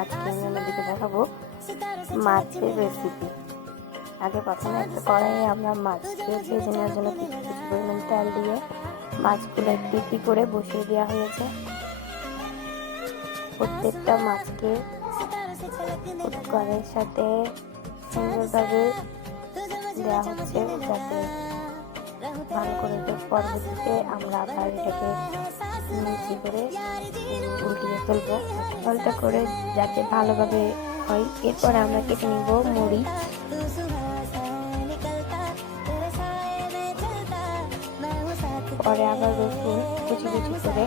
আজকে আমি আপনাদেরকে দেখাবো মাছের রেসিপি। আগে প্রথমে একটা কড়াইয়ে আমরা মাছকে ভেজে নেওয়ার জন্য কিছু কিছু পরিমাণ তেল দিয়ে মাছগুলো একটু একটু করে বসিয়ে দেওয়া হয়েছে। প্রত্যেকটা মাছকে কড়াইয়ের সাথে সুন্দরভাবে দেওয়া হচ্ছে যাতে ভালো করে পরবর্তীতে আমরা আবার এটাকে নিচে করে উল্টিয়ে ফেলবো ফলটা করে যাতে ভালোভাবে হয়। এরপর আমরা কেটে নিব মরিচ, পরে আবার রসুন কুচি কুচি করে,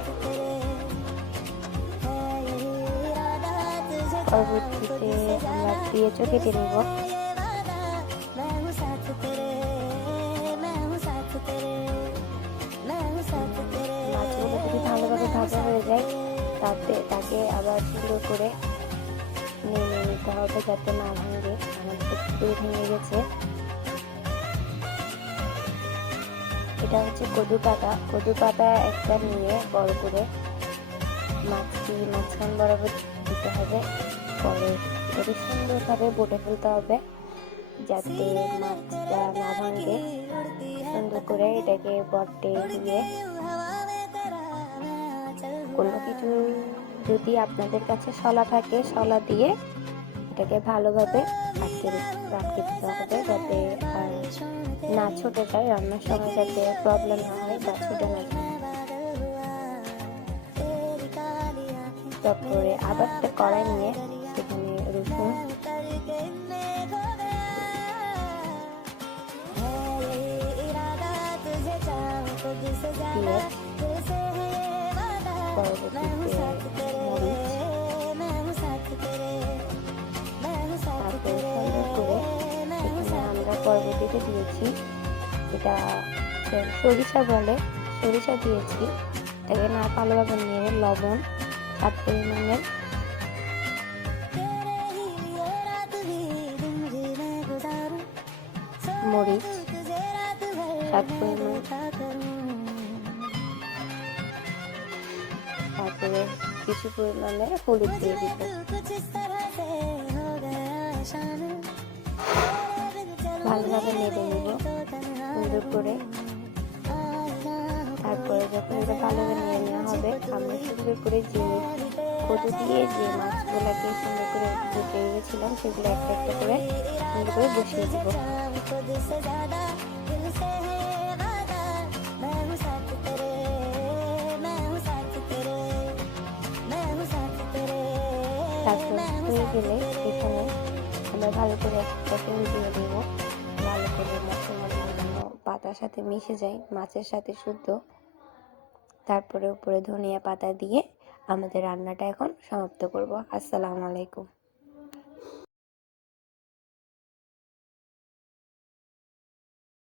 পরবর্তীতে আমরা পেঁয়াজও কেটে নিব। মাছগুলো যদি ভালোভাবে ভাজা হয়ে যায় তাকে আবার সুন্দর করে নেড়ে নিতে হবে যাতে না ভাঙে। আমাদের পুরো ভেঙে গেছে। এটা হচ্ছে কদু পাতা একটা নিয়ে বড় করে মাছটি মাঝখান বরাবর দিতে হবে। পরে এটাকে সুন্দরভাবে বটে ফেলতে হবে যাতে মাছটা না ভাঙে। সুন্দর করে এটাকে বটে দিয়ে কোনো কিছু যদি আপনাদের কাছে শলা থাকে শলা দিয়ে এটাকে ভালোভাবে আটকে দিতে হবে যাতে না ছুটে যায়, রান্নার সময় যাতে প্রবলেম না হয় বা ছুটে না যায়। তারপরে আবার একটা কড়াই নিয়ে সেখানে রসুন, পেঁয়াজ, পরবর্তীতে মরিচ, তারপরে সুন্দর করে এখানে আমরা পরবর্তীতে দিয়েছি এটা সরিষা বলে, সরিষা দিয়েছি। এটাকে না ভালোভাবে নিয়ে লবণ, স্বাদ পরিমাণের মরিচ, স্বাদ পরিমাণ, তারপরে কিছু পরিমাণে হলুদ দিয়ে দিব। ভালোভাবে নেড়ে নিব সুন্দর করে। তারপরে যখন এটা ভালোভাবে নিয়ে নেওয়া হবে আমরা সুন্দর করে যে কদু দিয়ে যে মাছগুলোকে সুন্দর করে ভেজে রেখেছিলাম সেগুলো একটা একটা করে সুন্দর করে বসিয়ে দিব। তারপর হয়ে গেলে এখানে আমরা ভালো করে একটাকে উঠিয়ে দেবো, ভালো করে মশলা যেন পাতার সাথে মিশে যায়, মাছের সাথে শুদ্ধ। তারপরে উপরে ধনিয়া পাতা দিয়ে আমাদের রান্নাটা এখন সমাপ্ত করব। আসসালামু আলাইকুম।